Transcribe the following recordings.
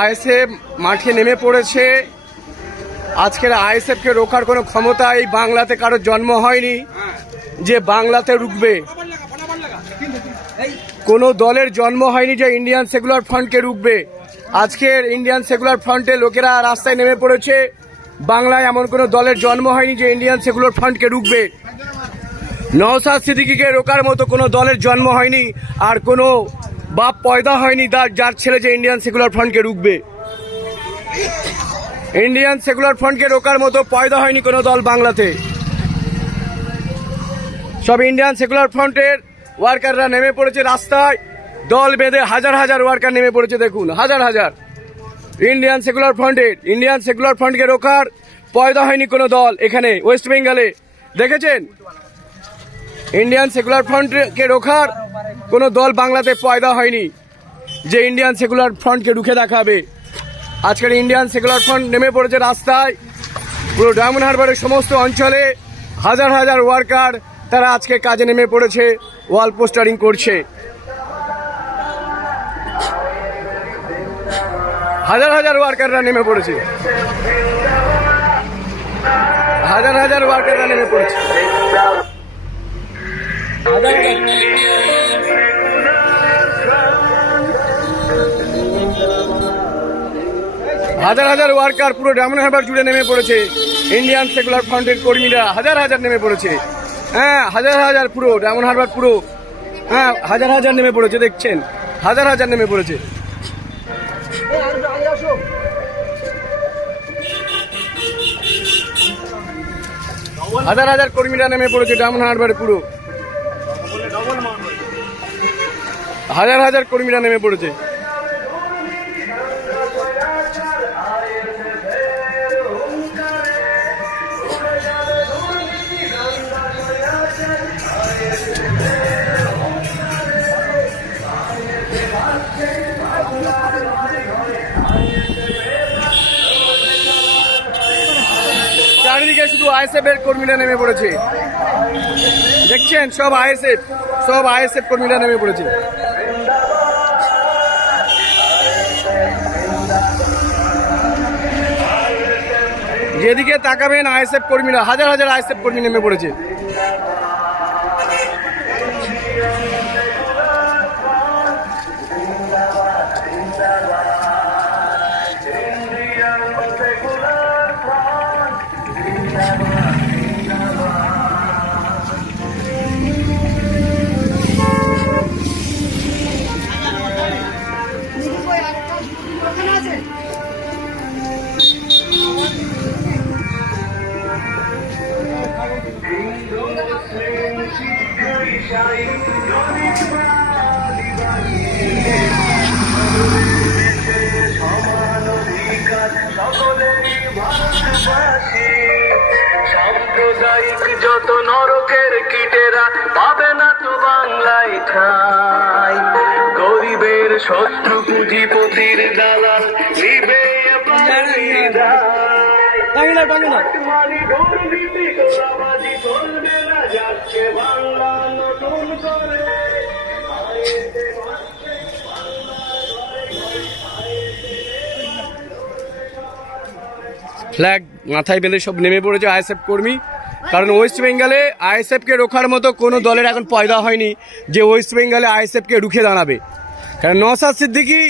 ISF মাঠে নেমে পড়েছে। আজকের আইএসএফকে রোকার কোনো ক্ষমতা এই বাংলাতে কারোর জন্ম হয়নি যে বাংলাতে রুখবে। কোনো দলের জন্ম হয়নি যে ইন্ডিয়ান সেকুলার ফ্রন্টকে রুখবে। আজকের ইন্ডিয়ান সেকুলার ফ্রন্টে লোকেরা রাস্তায় নেমে পড়েছে। বাংলায় এমন কোনো দলের জন্ম হয়নি যে ইন্ডিয়ান সেকুলার ফ্রন্টকে রুখবে। নওসাদ সিদ্দিকিকে রোকার মতো কোনো দলের জন্ম হয়নি আর কোনো বাপ পয়দা হয়নি, তার যার ছেলে যে ইন্ডিয়ান সেকুলার ফ্রন্টকে রুখবে। ইন্ডিয়ান সেকুলার ফ্রন্টকে রোকার মতো পয়দা হয়নি কোনো দল বাংলাতে। সব ইন্ডিয়ান সেকুলার ফ্রন্টের ওয়ার্কাররা নেমে পড়েছে রাস্তায়। দল বেঁধে হাজার হাজার ওয়ার্কার নেমে পড়েছে, দেখুন, হাজার হাজার। ইন্ডিয়ান সেকুলার ফ্রন্টের ইন্ডিয়ান সেকুলার ফ্রন্টকে রোকার পয়দা হয়নি কোনো দল এখানে ওয়েস্ট বেঙ্গলে দেখেছেন? ইন্ডিয়ান সেকুলার ফ্রন্টকে রোখার কোনো দল বাংলাতে পয়দা হয়নি যে ইন্ডিয়ান সেকুলার ফ্রন্টকে রুখে দেখাবে। আজকের ইন্ডিয়ান সেকুলার ফ্রন্ট নেমে পড়েছে রাস্তায়। পুরো ডায়মন্ড হারবারের সমস্ত অঞ্চলে হাজার হাজার ওয়ার্কার তারা আজকে কাজে নেমে পড়েছে, ওয়াল পোস্টারিং করছে। হাজার হাজার ওয়ার্কাররা নেমে পড়েছে। হাজার হাজার ওয়ার্কাররা নেমে পড়েছে। হাজার হাজার ওয়ার্কার পুরো ডায়মন্ড হারবার জুড়ে নেমে পড়েছে। ইন্ডিয়ান সেকুলার ফ্রন্টের কর্মীরা হাজার হাজার নেমে পড়েছে। হ্যাঁ হাজার হাজার পুরো ডায়মন্ড হারবার পুরো। হ্যাঁ হাজার হাজার নেমে পড়েছে, দেখছেন? হাজার হাজার নেমে পড়েছে। হাজার হাজার কর্মীরা নেমে পড়েছে ডায়মন্ড হারবারে পুরো। হাজার হাজার কর্মীরা নেমে পড়েছে। আইএসএফ এর কর্মীরা নেমে পড়েছে। দেখছেন? সব আইএসএফ সব আইএসএফ কর্মীরা নেমে পড়েছে। যেদিকে তাকাবেন, আইএসএফ কর্মীরা, হাজার হাজার আইএসএফ কর্মী নেমে পড়েছে। ginagawa. যত নরকের কীটেরা পাবে না তো বাংলায় ঠাই। গরিবের শত্রু পুঁজিপতির দালাল নিবে বাংলা নতুন করে। ফ্ল্যাগ মাথায় বেঁধে সব নেমে পড়েছে আইএসএফ কর্মী। কারণ ওয়েস্ট বেঙ্গলে আইএসএফকে রোখার মতো কোনো দলের এখন পয়দা হয়নি যে ওয়েস্ট বেঙ্গলে আইএসএফকে রুখে দাঁড়াবে। কারণ নওসাদ সিদ্দিকি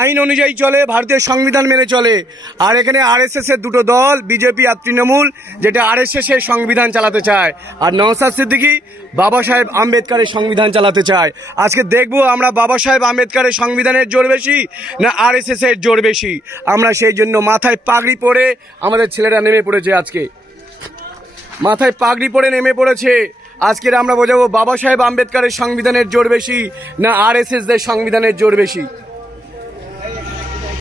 আইন অনুযায়ী চলে, ভারতীয় সংবিধান মেনে চলে। আর এখানে আরএসএস এর দুটো দল বিজেপি আর তৃণমূল, যেটা আরএসএস এর সংবিধান চালাতে চায়। আর নওসাদ সিদ্দিকি বাবা সাহেব আম্বেদকারের সংবিধান চালাতে চায়। আজকে দেখব আমরা বাবা সাহেব আম্বেদকারের সংবিধানের জোর বেশি না আরএসএস এর জোর বেশি। আমরা সেই জন্য মাথায় পাগড়ি পরে আমাদের ছেলেরা নেমে পড়েছে আজকে। মাথায় পাগড়ি পরে নেমে পড়েছে। আজকের আমরা বোঝাবো বাবা সাহেব আম্বেদকারের সংবিধানের জোর বেশি না আর এস এসদের সংবিধানের জোর বেশি।